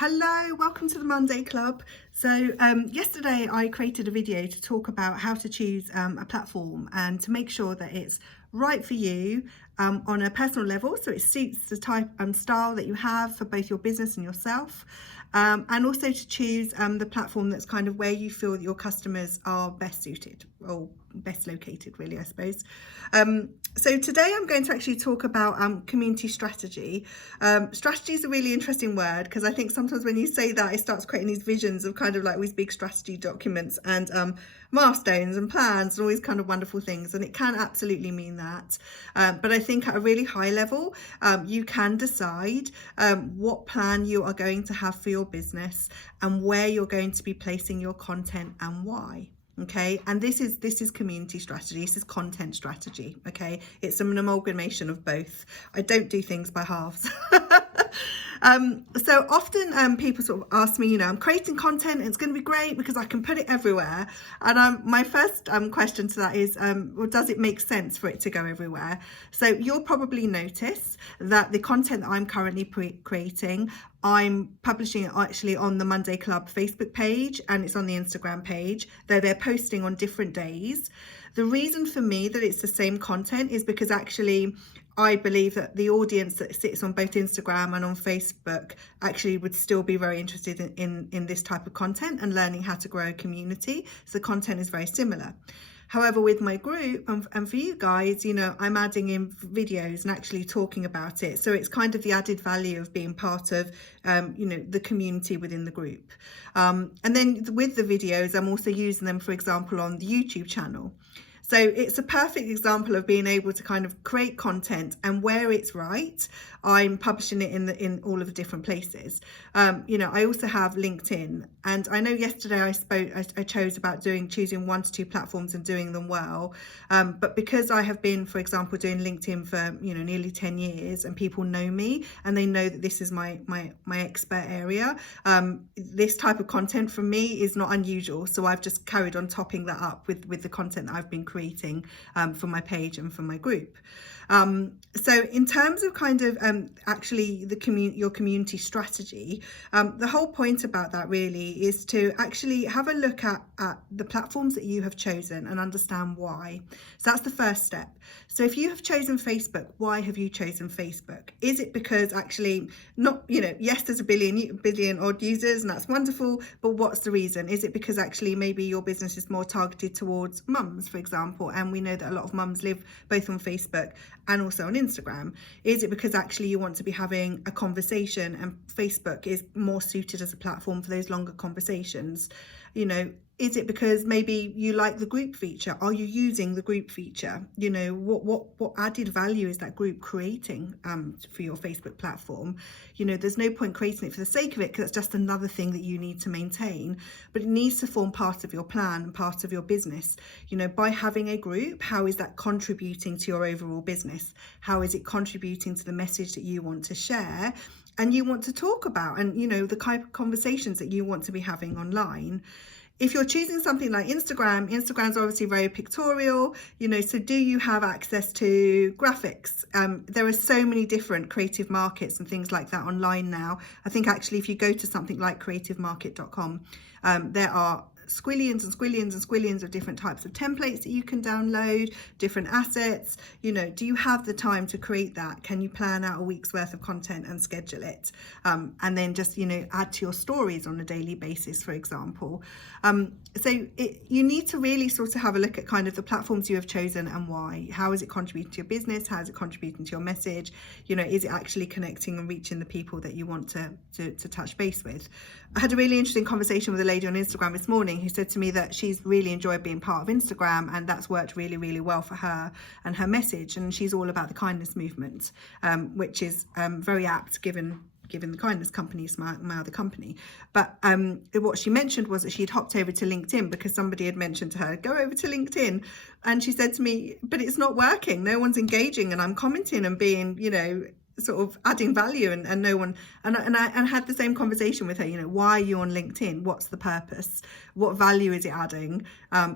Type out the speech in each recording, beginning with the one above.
Hello, welcome to the Monday Club. So yesterday I created a video to talk about how to choose a platform and to make sure that it's right for you on a personal level, so it suits the type and style that you have for both your business and yourself, and also to choose the platform that's kind of where you feel that your customers are best suited or best located, really, I suppose. So today I'm going to actually talk about community strategy. Strategy is a really interesting word because I think sometimes when you say that, it starts creating these visions of kind of like these big strategy documents and milestones and plans and all these kind of wonderful things, and it can absolutely mean that. But I think at a really high level, you can decide what plan you are going to have for your business and where you're going to be placing your content and why. Okay, and this is community strategy, this is content strategy. Okay, it's an amalgamation of both. I don't do things by halves. So often people sort of ask me, I'm creating content and it's going to be great because I can put it everywhere. And my first question to that is, well, does it make sense for it to go everywhere? So you'll probably notice that the content that I'm currently creating, I'm publishing it actually on the Monday Club Facebook page, and it's on the Instagram page. They're posting on different days. The reason for me that it's the same content is because actually I believe that the audience that sits on both Instagram and on Facebook actually would still be very interested in this type of content and learning how to grow a community. So the content is very similar. However, with my group and for you guys, I'm adding in videos and actually talking about it. So it's kind of the added value of being part of, the community within the group. And then with the videos, I'm also using them, for example, on the YouTube channel. So it's a perfect example of being able to kind of create content, and where it's right, I'm publishing it in all of the different places. I also have LinkedIn, and I know yesterday I chose about choosing 1 to 2 platforms and doing them well. But because I have been, for example, doing LinkedIn for nearly 10 years, and people know me and they know that this is my expert area, this type of content for me is not unusual. So I've just carried on topping that up with the content that I've been creating for my page and for my group. So in terms of kind of actually your community strategy, the whole point about that really is to actually have a look at the platforms that you have chosen and understand why. So that's the first step. So if you have chosen Facebook, why have you chosen Facebook? Is it because actually yes, there's a billion odd users and that's wonderful, but what's the reason? Is it because actually maybe your business is more targeted towards mums, for example, and we know that a lot of mums live both on Facebook and also on Instagram? Is it because actually you want to be having a conversation and Facebook is more suited as a platform for those longer conversations? Is it because maybe you like the group feature? Are you using the group feature? What added value is that group creating for your Facebook platform? There's no point creating it for the sake of it, because it's just another thing that you need to maintain, but it needs to form part of your plan and part of your business. By having a group, how is that contributing to your overall business? How is it contributing to the message that you want to share and you want to talk about, and the kind of conversations that you want to be having online? If you're choosing something like Instagram's obviously very pictorial, so do you have access to graphics? There are so many different creative markets and things like that online now. I think actually if you go to something like creativemarket.com, there are squillions and squillions and squillions of different types of templates that you can download, different assets. Do you have the time to create that? Can you plan out a week's worth of content and schedule it? And then just, add to your stories on a daily basis, for example. You need to really sort of have a look at kind of the platforms you have chosen and why. How is it contributing to your business? How is it contributing to your message? Is it actually connecting and reaching the people that you want to touch base with? I had a really interesting conversation with a lady on Instagram this morning who said to me that she's really enjoyed being part of Instagram, and that's worked really, really well for her and her message. And she's all about the kindness movement, which is very apt given the kindness company, Smile the company. But what she mentioned was that she'd hopped over to LinkedIn because somebody had mentioned to her, go over to LinkedIn. And she said to me, but it's not working. No one's engaging, and I'm commenting and being, sort of adding value, and no one, and I had the same conversation with her. Why are you on LinkedIn? What's the purpose? What value is it adding?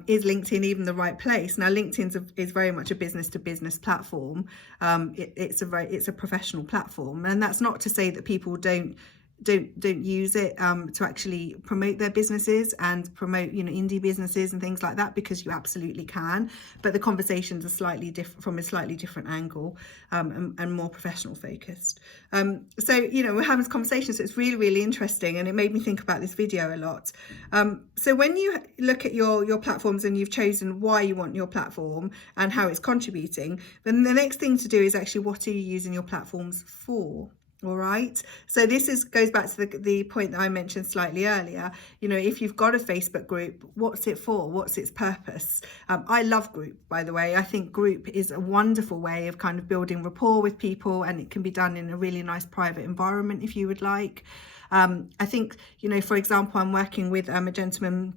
Is LinkedIn even the right place? Now, LinkedIn is very much a business to business platform. It's a professional platform, and that's not to say that people don't don't use it to actually promote their businesses and promote, you know, indie businesses and things like that, because you absolutely can, but the conversations are slightly different, from a slightly different angle, and more professional focused. So, you know, we're having this conversation, so it's really, really interesting, and it made me think about this video a lot. So when you look at your platforms and you've chosen why you want your platform and how it's contributing, then the next thing to do is actually, what are you using your platforms for? All right, so this goes back to the point that I mentioned slightly earlier. You know, if you've got a Facebook group, what's it for? What's its purpose? I love group, by the way. I think group is a wonderful way of kind of building rapport with people, and it can be done in a really nice private environment if you would like. I think, you know, for example, I'm working with a gentleman,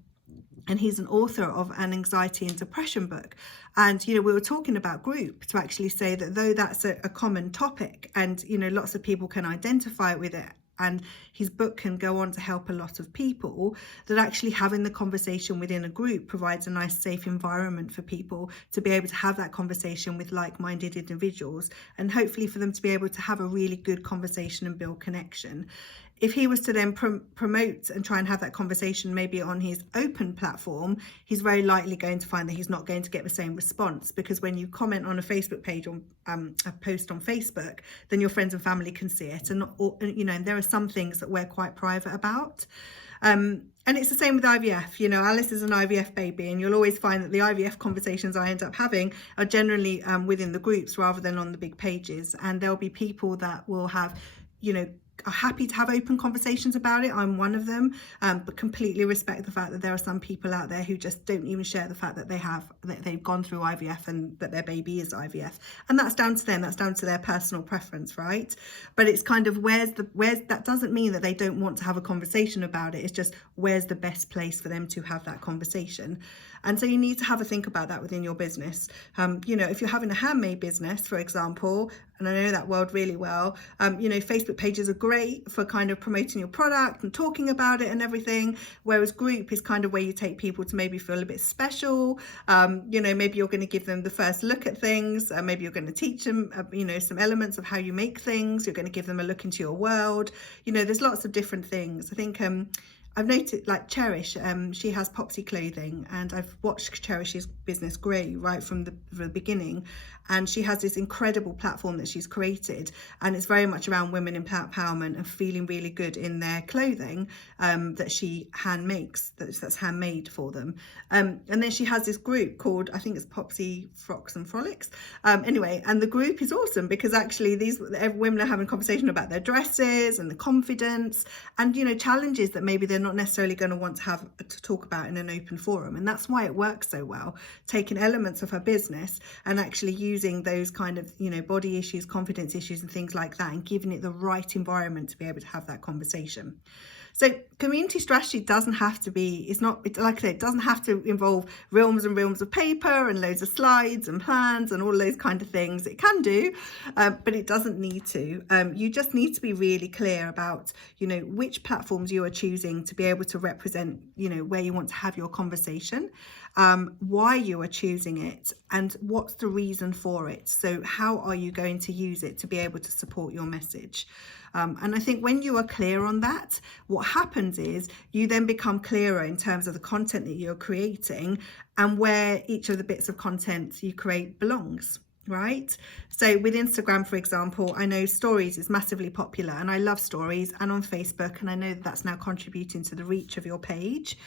and he's an author of an anxiety and depression book. And, you know, we were talking about group, to actually say that though that's a common topic, and, you know, lots of people can identify with it, and his book can go on to help a lot of people, that actually having the conversation within a group provides a nice safe environment for people to be able to have that conversation with like-minded individuals, and hopefully for them to be able to have a really good conversation and build connection. If he was to then promote and try and have that conversation maybe on his open platform, he's very likely going to find that he's not going to get the same response, because when you comment on a Facebook page or a post on Facebook, then your friends and family can see it, and you know, there are some things that we're quite private about. And it's the same with IVF. You know, Alice is an IVF baby, and you'll always find that the IVF conversations I end up having are generally within the groups rather than on the big pages. And there'll be people that will have, you know, are happy to have open conversations about it. I'm one of them, but completely respect the fact that there are some people out there who just don't even share the fact that they've gone through IVF and that their baby is IVF, and that's down to them. That's down to their personal preference, right? But it's kind of where's that doesn't mean that they don't want to have a conversation about it. It's just, where's the best place for them to have that conversation? And so you need to have a think about that within your business. You know, if you're having a handmade business, for example, and I know that world really well, you know, Facebook pages are great for kind of promoting your product and talking about it and everything, whereas group is kind of where you take people to maybe feel a bit special. You know, maybe you're going to give them the first look at things, maybe you're going to teach them, you know, some elements of how you make things, you're going to give them a look into your world. You know, there's lots of different things. I think I've noted, like Cherish, she has Popsy clothing, and I've watched Cherish's business grow right from the beginning, and she has this incredible platform that she's created, and it's very much around women empowerment and feeling really good in their clothing that she hand makes, that's handmade for them. And then she has this group called, I think it's Popsy Frocks and Frolics. Anyway, and the group is awesome, because actually these women are having a conversation about their dresses and the confidence and, you know, challenges that maybe they're not necessarily going to want to talk about in an open forum. And that's why it works so well, taking elements of her business and actually using those kind of, you know, body issues, confidence issues and things like that, and giving it the right environment to be able to have that conversation. So community strategy doesn't have to be, like I said, it doesn't have to involve realms and realms of paper and loads of slides and plans and all those kind of things. It can do, but it doesn't need to. You just need to be really clear about, you know, which platforms you are choosing to be able to represent, you know, where you want to have your conversation, why you are choosing it, and what's the reason for it. So how are you going to use it to be able to support your message? And I think when you are clear on that, what happens is you then become clearer in terms of the content that you're creating and where each of the bits of content you create belongs. Right? So with Instagram, for example, I know stories is massively popular, and I love stories, and on Facebook, and I know that's now contributing to the reach of your page.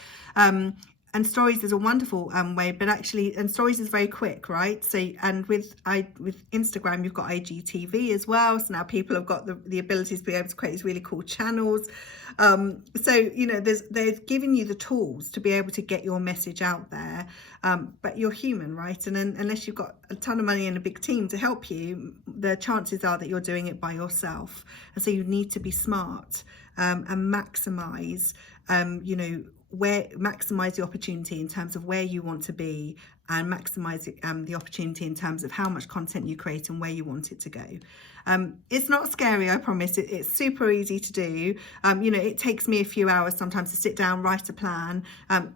And stories is a wonderful way, but actually, and stories is very quick, right? So, and with Instagram, you've got IGTV as well. So now people have got the ability to be able to create these really cool channels. So, you know, they've given you the tools to be able to get your message out there. But you're human, right? And then, unless you've got a ton of money and a big team to help you, the chances are that you're doing it by yourself. And so you need to be smart and maximize, you know, maximize the opportunity in terms of where you want to be, and maximize the opportunity in terms of how much content you create and where you want it to go. It's not scary, I promise. It's super easy to do. It takes me a few hours sometimes to sit down, write a plan,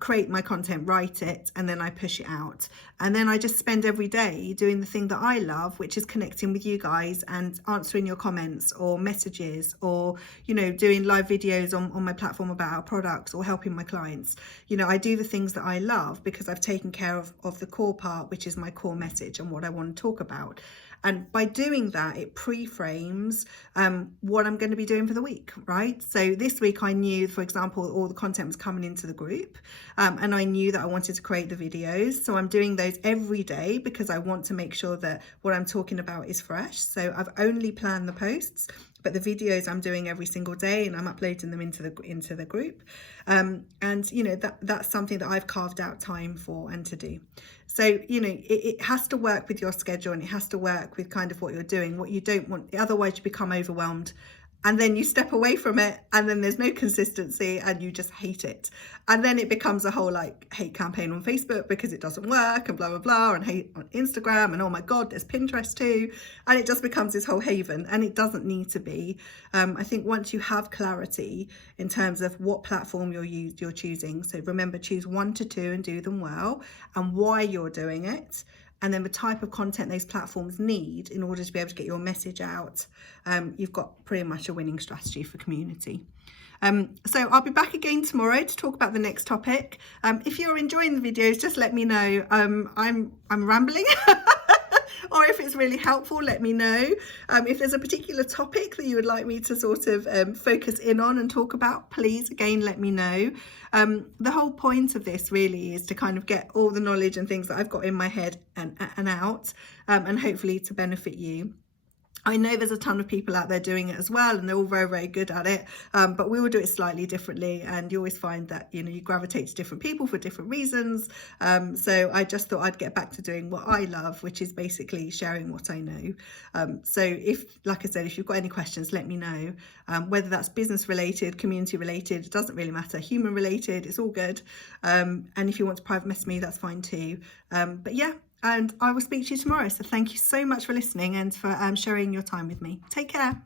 create my content, write it, and then I push it out. And then I just spend every day doing the thing that I love, which is connecting with you guys and answering your comments or messages, or, doing live videos on my platform about our products, or helping my clients. I do the things that I love because I've taken care of the core part, which is my core message and what I want to talk about. And by doing that, it pre-frames what I'm going to be doing for the week, right? So this week I knew, for example, all the content was coming into the group, and I knew that I wanted to create the videos. So I'm doing those every day because I want to make sure that what I'm talking about is fresh. So I've only planned the posts, but the videos I'm doing every single day, and I'm uploading them into the group. That's something that I've carved out time for and to do. So, it has to work with your schedule, and it has to work with kind of what you're doing, what you don't want. Otherwise you become overwhelmed, and then you step away from it, and then there's no consistency, and you just hate it. And then it becomes a whole hate campaign on Facebook because it doesn't work, and blah, blah, blah, and hate on Instagram, and oh my God, there's Pinterest too. And it just becomes this whole haven, and it doesn't need to be. I think once you have clarity in terms of what platform you're choosing, so remember, choose 1 to 2 and do them well, and why you're doing it, and then the type of content those platforms need in order to be able to get your message out, you've got pretty much a winning strategy for community. So I'll be back again tomorrow to talk about the next topic. If you're enjoying the videos, just let me know. I'm rambling. Or if it's really helpful, let me know. If there's a particular topic that you would like me to sort of focus in on and talk about, please, again, let me know. The whole point of this really is to kind of get all the knowledge and things that I've got in my head and out, and hopefully to benefit you. I know there's a ton of people out there doing it as well, and they're all very, very good at it, but we all do it slightly differently, and you always find that you gravitate to different people for different reasons. So I just thought I'd get back to doing what I love, which is basically sharing what I know. So if, like I said, if you've got any questions, let me know, whether that's business related, community related, it doesn't really matter, human related, it's all good. And if you want to private message me, that's fine too. But yeah. And I will speak to you tomorrow. So thank you so much for listening and for sharing your time with me. Take care.